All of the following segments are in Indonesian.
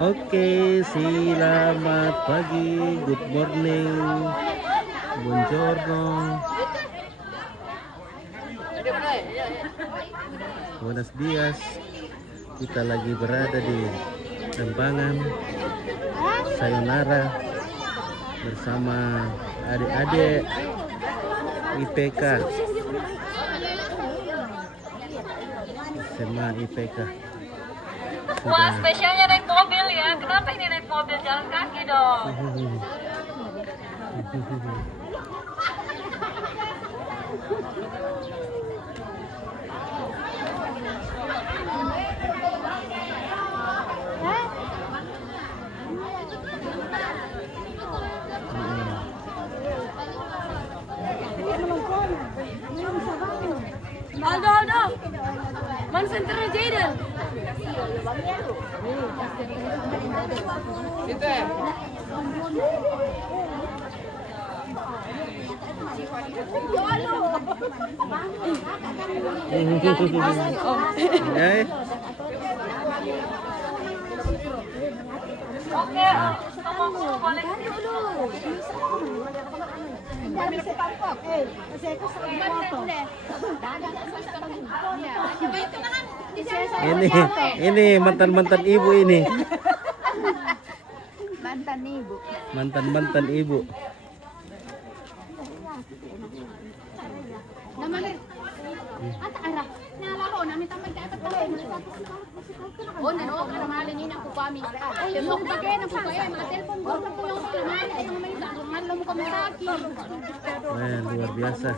Oke, selamat pagi, good morning, buongiorno, buenos dias. Kita lagi berada di Tembangan Sayonara bersama adik-adik IPK, SMA IPK. Wah, spesialnya naik mobil ya. Kenapa ini naik mobil, jalan kaki dong? Aldo, man center Jaden. Oke, ngomong boleh Ini mantan ibu ini. Mantan ibu. Luar biasa.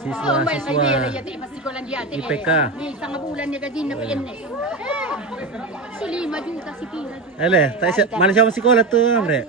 Siswa IPK. Mana siapa sekolah tuh, Andre?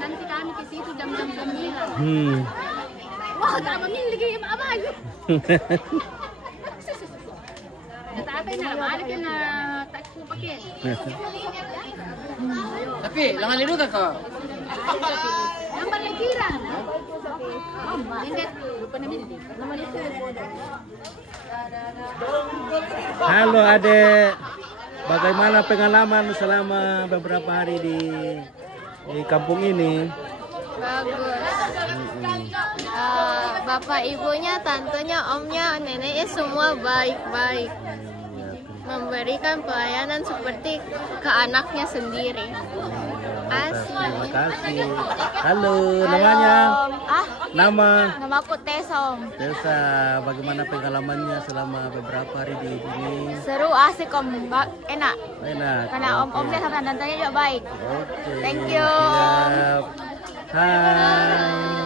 nanti kami ke situ jam-jam 9. Wah, tak memilih lagi apa aja. Tapi na tak ku pakai. Tapi langan liru ka ko. Lambat lagi lah. Ini lupa namanya. Namanya itu. Halo adek, bagaimana pengalaman selama beberapa hari di kampung ini? Bagus. Bapak ibunya, tantenya, omnya, neneknya semua baik-baik. Memberikan pelayanan seperti ke anaknya sendiri. Asli. Terima kasih. Halo, namanya? Namaku Tesom. Tessa, bagaimana pengalamannya selama beberapa hari di sini? Seru, asik om, enak. Enak. Karena om-omnya sama tantenya juga baik. Oke. Thank you. Siap. Hai.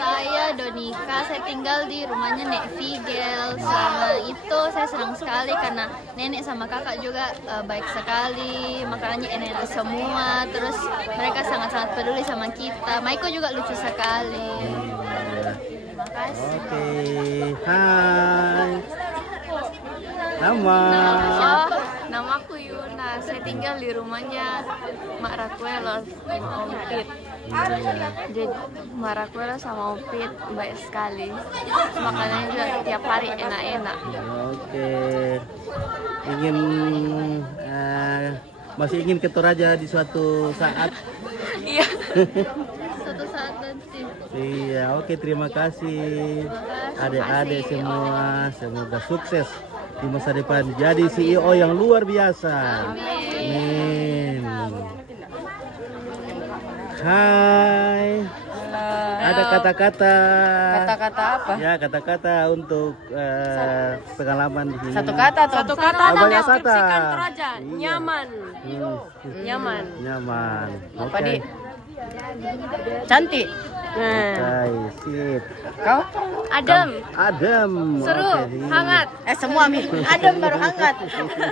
Saya Donika, saya tinggal di rumahnya Nek Figel. Selama itu saya senang sekali karena nenek sama kakak juga baik sekali, makanannya enak semua. Terus mereka sangat-sangat peduli sama kita. Maiko juga lucu sekali. Terima kasih. Oke. Hai. Nama? Namaku Yuna. Saya tinggal di rumahnya Mak Raquel sama Om Pit. Jadi Mak Raquel sama Om Pit baik sekali. Makanannya juga tiap hari enak-enak. Oke. Masih ingin ke Toraja di suatu saat? Iya. Suatu saat nanti. Iya, oke, terima kasih adik-adik semua, semoga sukses di masa depan jadi CEO yang luar biasa. Amin. Hai. Ada kata-kata. Kata-kata apa? Ya, kata-kata untuk pengalaman di sini. Satu kata Banyak kata. Toraja. Iya. Nyaman. Nyaman. Apa Oke. di? Cantik. Oke, sip. Kau? Adem. Adem. Seru, Oke, iya. hangat. Semua mi. Adem baru hangat.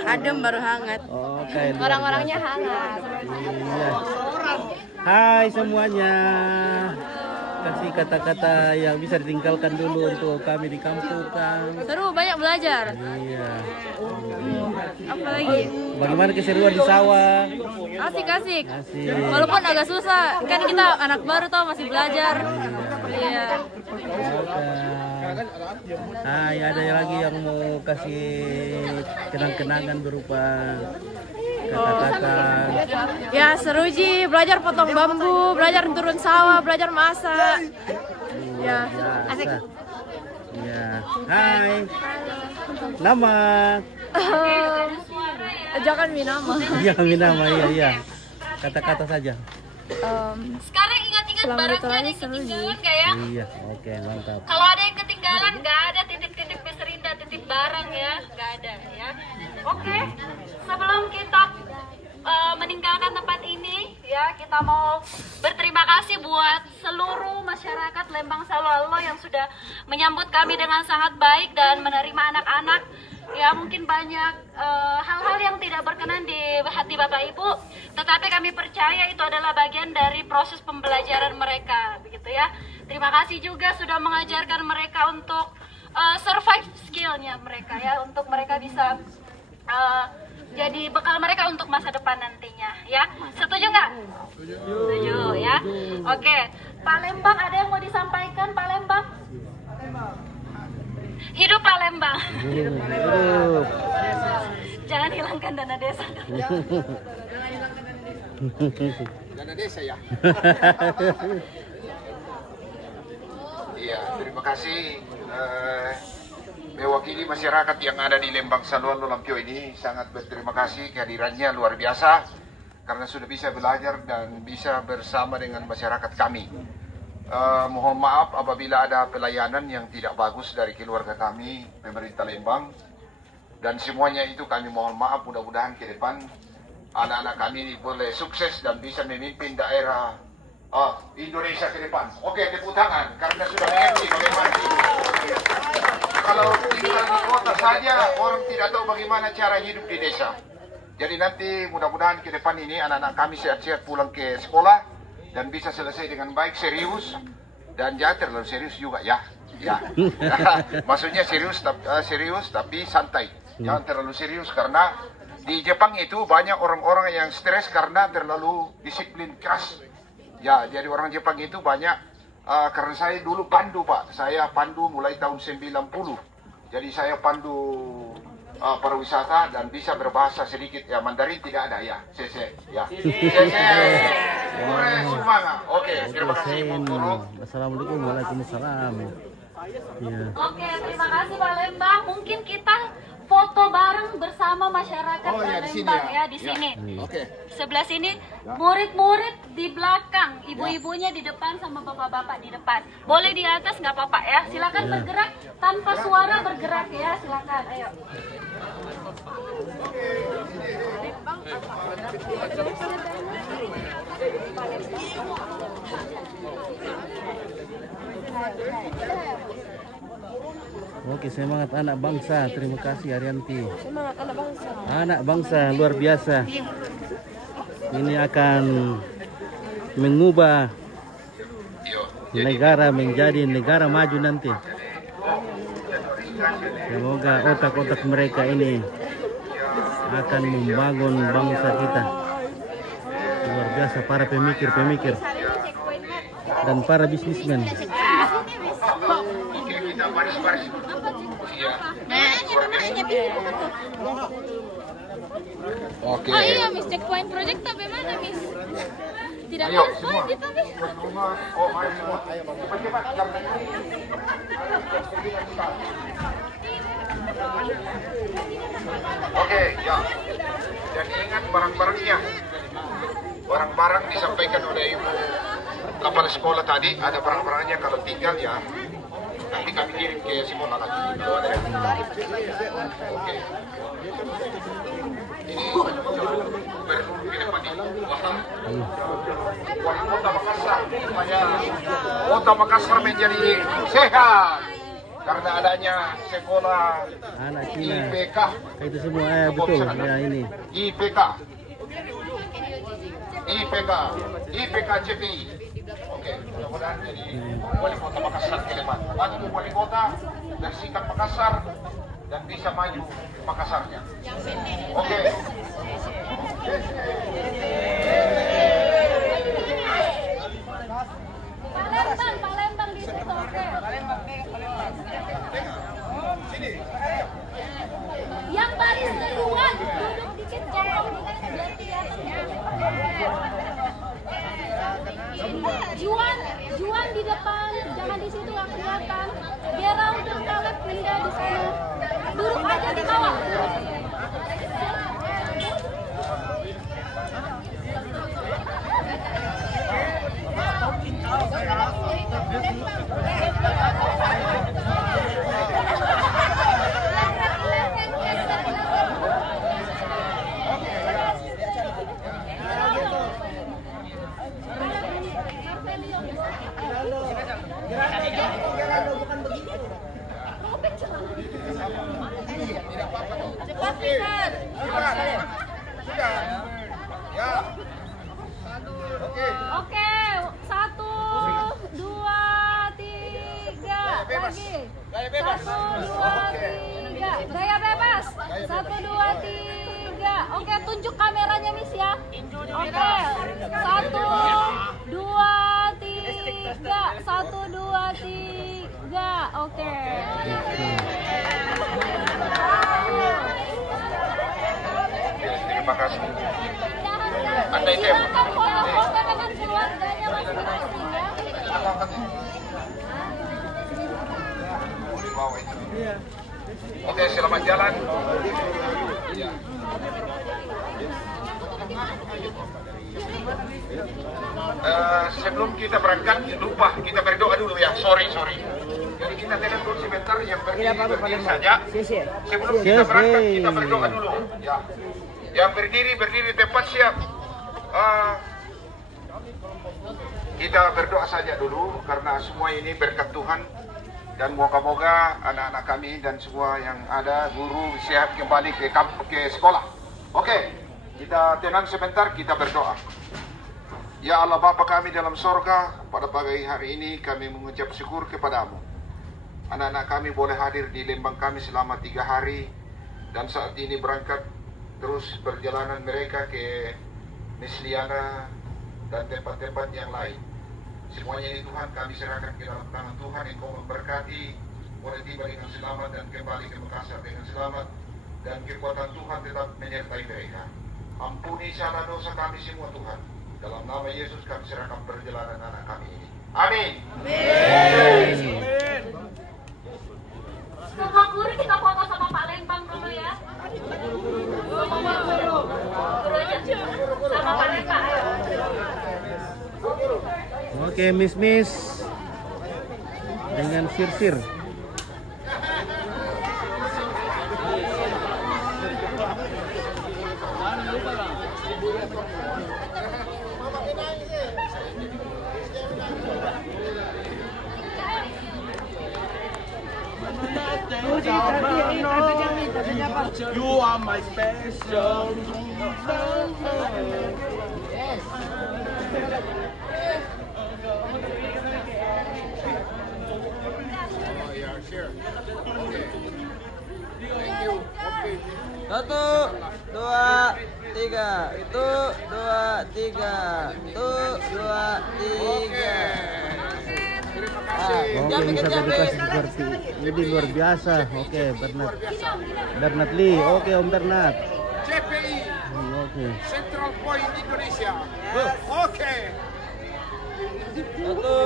Adem baru hangat. Oke. luar Orang-orangnya biasa. hangat. Iya. Hai semuanya. kasih kata-kata yang bisa ditinggalkan dulu untuk kami di kampung, Kang. Seru, banyak belajar. Iya. Apalagi? Bagaimana keseruan di sawah? Asik-asik. Asik. Walaupun agak susah, kan kita anak baru tau masih belajar. Iya. Hai, ada lagi yang mau kasih kenang-kenangan berupa kata-kata. Ya seru Ji, belajar potong bambu, belajar turun sawah, belajar masak. Ya, asik. Ya, hai. Nama? Jangan minama. Iya, nama, iya. Kata-kata saja. Sekarang ingat-ingat barangnya ada yang ketinggalan nggak ya? Iya, oke, mantap. Kalau ada yang ketinggalan nggak ada titip-titip Beserinda, titip barang ya, nggak ada ya. Oke, sebelum kita meninggalkan tempat ini ya, kita mau berterima kasih buat seluruh masyarakat Lembang Saloalo yang sudah menyambut kami dengan sangat baik dan menerima anak-anak. Ya mungkin banyak hal-hal yang tidak berkenan di hati Bapak Ibu, tetapi kami percaya itu adalah bagian dari proses pembelajaran mereka, begitu ya. Terima kasih juga sudah mengajarkan mereka untuk survive skillnya mereka ya, untuk mereka bisa jadi bekal mereka untuk masa depan nantinya ya. Setuju nggak? Setuju ya. Oke, Pak Lembang ada yang mau disampaikan, Pak Lembang? Hidup Palembang. Hidup. Jangan hilangkan dana desa. Dana desa ya. Iya, terima kasih. Mewakili masyarakat yang ada di Lembang Saloalo Lampio ini, sangat berterima kasih kehadirannya luar biasa karena sudah bisa belajar dan bisa bersama dengan masyarakat kami. Mohon maaf apabila ada pelayanan yang tidak bagus dari keluarga kami, pemerintah Lembang, dan semuanya itu kami mohon maaf. Mudah-mudahan ke depan anak-anak kami boleh sukses dan bisa memimpin daerah Indonesia ke depan. Oke, tepuk tangan karena sudah mengerti bagaimana hidup. Kalau tinggal di kota saja, orang tidak tahu bagaimana cara hidup di desa. Jadi nanti mudah-mudahan ke depan ini anak-anak kami sehat-sehat pulang ke sekolah dan bisa selesai dengan baik, serius, dan jangan terlalu serius juga ya. Maksudnya serius tapi santai, jangan terlalu serius karena di Jepang itu banyak orang-orang yang stres karena terlalu disiplin keras. Ya, jadi orang Jepang itu banyak karena saya dulu pandu Pak, saya pandu mulai tahun 90, jadi saya pandu pariwisata dan bisa berbahasa sedikit ya, Mandarin tidak ada ya, sese ya, sese. Oke, terima kasih Bu Guru. Assalamualaikum warahmatullahi wabarakatuh. Ya. Oke, terima kasih Pak Lembang. Mungkin kita foto bareng bersama masyarakat Lembang ya di sini. Oke. Sebelah sini murid-murid di belakang, ibu-ibunya di depan sama bapak-bapak di depan. Boleh di atas nggak apa-apa ya. Silakan bergerak tanpa suara, bergerak ya. Silakan, ayo. Oke, semangat anak bangsa. Terima kasih Arianti. Semangat anak bangsa. Anak bangsa luar biasa. Ini akan mengubah negara menjadi negara maju nanti. Semoga otak-otak mereka ini akan membangun bangsa kita. Luar biasa para pemikir-pemikir dan para bisnismen. Kita baris-baris. Oke. Oh iya, Miss Checkpoint Project tapi mana, Miss? Tidak Ayo ada semua. kita, Miss. Oh, mari semua. Cepat-cepat. Oke, ya. Dan ingat barang-barangnya. Barang-barang disampaikan oleh Ibu Kepala Sekolah tadi, ada barang-barangnya kalau tinggal ya. Nanti kami kirim ke sekolah lagi. Kalau ada yang... Oke. Ini perlu ke depan ini. Wali Kota Makassar supaya Kota Makassar menjadi sehat karena adanya sekolah Anak Cina. IPK. Itu semua betul ya ini. IPK IPK CPI. Oke, mudah-mudahan menjadi wali kota Makassar ke depan. Maju wali kota dari sikap Makassar dan bisa maju Makassarnya. Oke. Palembang di situ. Oke. Yang baris kedua duduk dikit jauh biar kelihatan. Juan di depan, jangan di situ nggak kelihatan. Biar untuk Kaleb pindah di sana. Duduk aja di bawah. Oke, 1, 2, 3, lagi. 1, 2, 3, gaya bebas. 1, 2, 3. Oke, tunjuk kameranya Miss ya. Oke, 1, 2, 3. 1, 2, 3. Oke. Terima kasih. Anda itu Silakan foto-foto dengan keluarganya masing-masing ya. Oke, selamat jalan. Ya. Sebelum kita berangkat, lupa kita berdoa dulu ya. Sorry. Jadi kita tekan dulu sebentar yang berdiri saja. Sebelum kita berangkat, kita berdoa dulu. Ya. Yang berdiri tempat siap. Kita berdoa saja dulu karena semua ini berkat Tuhan dan moga-moga anak-anak kami dan semua yang ada guru sehat kembali ke sekolah. Oke, kita tenang sebentar, kita berdoa. Ya Allah Bapa kami dalam sorga, pada pagi hari ini kami mengucap syukur kepadamu. Anak-anak kami boleh hadir di lembang kami selama 3 hari dan saat ini berangkat terus perjalanan mereka ke Misliana dan tempat-tempat yang lain. Semuanya ini Tuhan kami serahkan ke dalam tangan Tuhan. Engkau memberkati, boleh tiba dengan selamat dan kembali ke Makassar dengan selamat, dan kekuatan Tuhan tetap menyertai mereka. Ampuni salah dosa kami semua Tuhan. Dalam nama Yesus kami serahkan perjalanan anak kami ini. Amin. Semua guru kita foto sama Pak Lembang dulu ya. Sama Pak Lembang. Oke, Miss dengan sir. You are my special. Satu, dua, tiga. Satu, dua, tiga. Satu, dua, tiga. Oke, bisa edukasi seperti ini luar biasa. Oke, Bernard Lee. Oke, Om Bernard. CPI. Oke. Central Point Indonesia. Oke. Satu,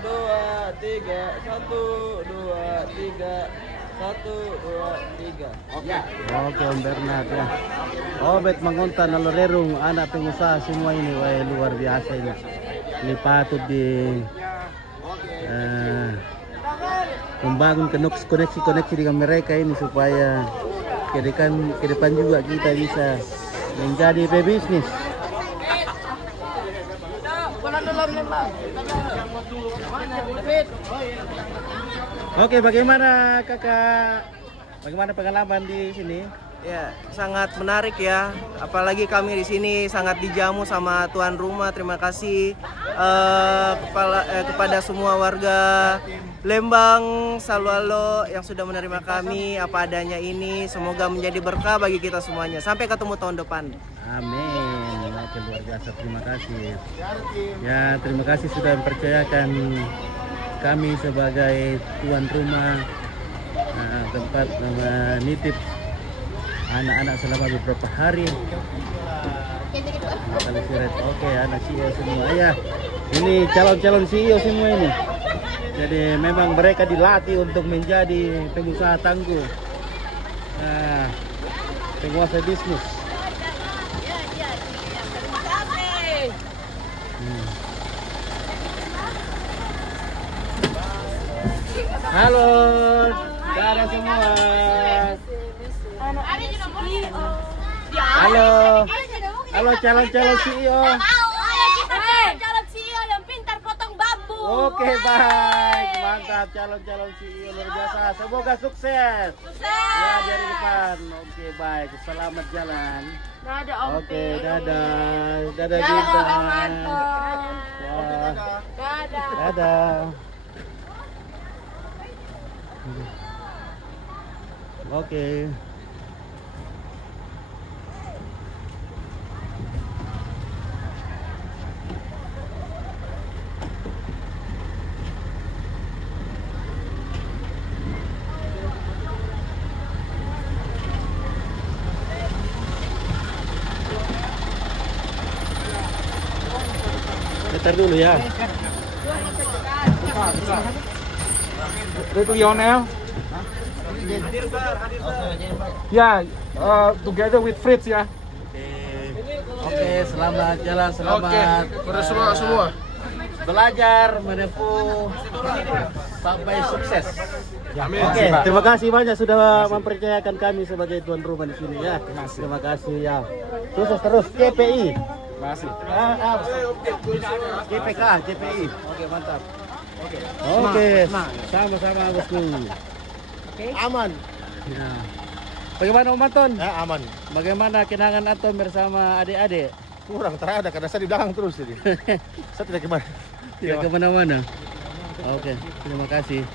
dua, tiga. Satu, dua, tiga. Satu, dua, tiga. Oke, Om Bernard ya. Obet Manguntan Alorerung, anak pengusaha semua ini, wah luar biasa ini. Ini patut di membangun koneksi dengan mereka ini supaya ke depan juga kita bisa menjadi pebisnis. Oke, bagaimana kakak? Bagaimana pengalaman di sini? Ya, sangat menarik ya. Apalagi kami di sini sangat dijamu sama tuan rumah. Terima kasih kepada semua warga Lembang, Salualo yang sudah menerima kami apa adanya ini. Semoga menjadi berkah bagi kita semuanya. Sampai ketemu tahun depan. Amin. Oke, luar biasa, terima kasih. Ya, terima kasih sudah mempercayakan kami sebagai tuan rumah tempat nitip anak-anak selama beberapa hari. Oke, anak CEO semua ya. Ini calon-calon CEO semua ini. Jadi memang mereka dilatih untuk menjadi pengusaha tangguh, penguasa bisnis. Halo, dadah semua. Halo calon-calon CEO. Calon CEO yang pintar potong bambu. Oke, baik, mantap calon-calon CEO luar biasa. Semoga sukses. Ya, dari depan. Oke, baik. Selamat jalan. Dadah Om. Oke, dadah. Dadah juga. Dadah. Dadah. Oke. Sebentar dulu ya. Ready on now? Yeah, together with Fritz ya. Oke, selamat jalan, selamat. Pada semua. Belajar menempuh sampai sukses. Amin. Oke, terima kasih banyak sudah mempercayakan kami sebagai tuan rumah di sini ya. Terima kasih ya. Sukses terus CPI. Masih. JPK, JPI. Oke, mantap. Oke, sama-sama bosku. Aman. Ya. Bagaimana Om Anton? Ya, aman. Bagaimana kenangan Anton bersama adik-adik? Kurang terada karena saya di belakang terus jadi. Saya tidak kemana. Tidak kemana-mana. Oke, terima kasih.